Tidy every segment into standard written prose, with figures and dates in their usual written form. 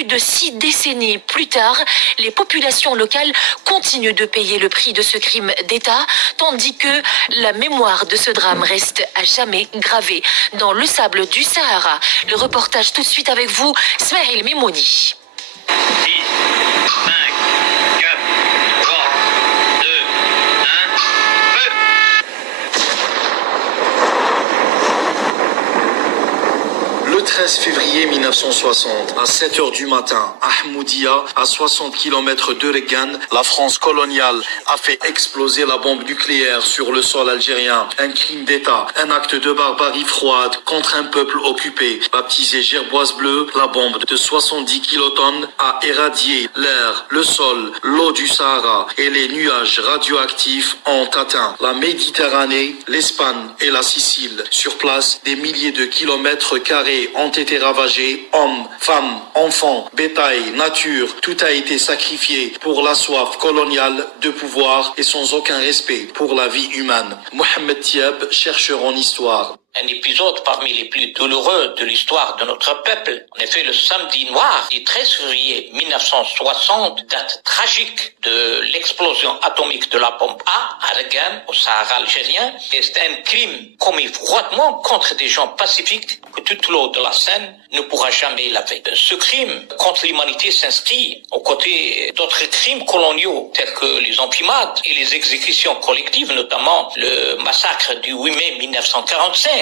Plus de 6 décennies plus tard, les populations locales continuent de payer le prix de ce crime d'État, tandis que la mémoire de ce drame reste à jamais gravée dans le sable du Sahara. Le reportage tout de suite avec vous, Smaïl Mimouni. 10, 5, 4, 3, 2, 1, feu! Le 13 février 1960, à 7 h du matin, à Ahmoudia, à 60 km de Regan, la France coloniale a fait exploser la bombe nucléaire sur le sol algérien. Un crime d'État, un acte de barbarie froide contre un peuple occupé. Baptisée Gerboise bleue, la bombe de 70 kilotonnes a éradié l'air, le sol, l'eau du Sahara et les nuages radioactifs ont atteint la Méditerranée, l'Espagne et la Sicile. Sur place, des milliers de kilomètres carrés ont été ravagés. Hommes, femmes, enfants, bétail, nature, tout a été sacrifié pour la soif coloniale de pouvoir et sans aucun respect pour la vie humaine. Mohamed Tiab, chercheur en histoire. Un épisode parmi les plus douloureux de l'histoire de notre peuple. En effet, le samedi noir du 13 février 1960, date tragique de l'explosion atomique de la bombe A à Regan, au Sahara algérien. Et c'est un crime commis froidement contre des gens pacifiques que toute l'eau de la Seine ne pourra jamais laver. Ce crime contre l'humanité s'inscrit aux côtés d'autres crimes coloniaux tels que les empimades et les exécutions collectives, notamment le massacre du 8 mai 1945.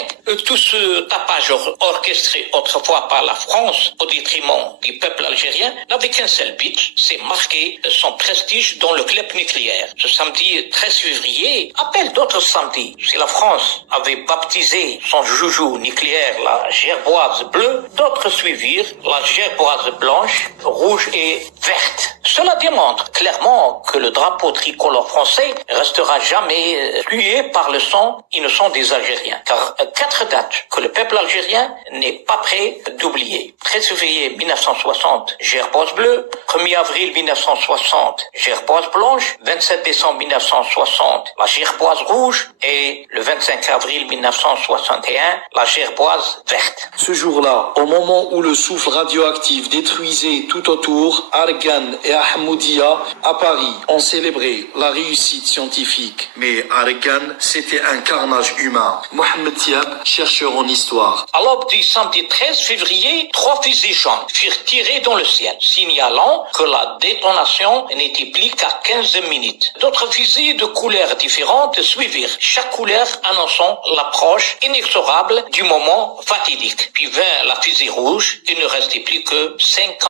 Tout ce tapage orchestré autrefois par la France au détriment du peuple algérien n'avait qu'un seul but, c'est marquer son prestige dans le club nucléaire. Ce samedi 13 février appelle d'autres samedis. Si la France avait baptisé son joujou nucléaire la gerboise bleue, d'autres suivirent la gerboise blanche, rouge et verte. Cela démontre clairement que le drapeau tricolore français restera jamais tué par le sang innocent des Algériens. Car 4 dates que le peuple algérien n'est pas prêt d'oublier. 13 février 1960, gerboise bleue. 1er avril 1960, gerboise blanche. 27 décembre 1960, la gerboise rouge. Et le 25 avril 1961, la gerboise verte. Ce jour-là, au moment où le souffle radioactif détruisait tout autour, Argan et Ahmoudia, à Paris, ont célébré la réussite scientifique. Mais Argan, c'était un carnage humain. Mohamed Tiab, chercheur en histoire. À l'aube du samedi 13 février, 3 fusils jaunes furent tirés dans le ciel, signalant que la détonation n'était plus qu'à 15 minutes. D'autres fusils de couleurs différentes suivirent, chaque couleur annonçant l'approche inexorable du moment fatidique. Puis vint la fusée rouge, il ne restait plus que 5 ans.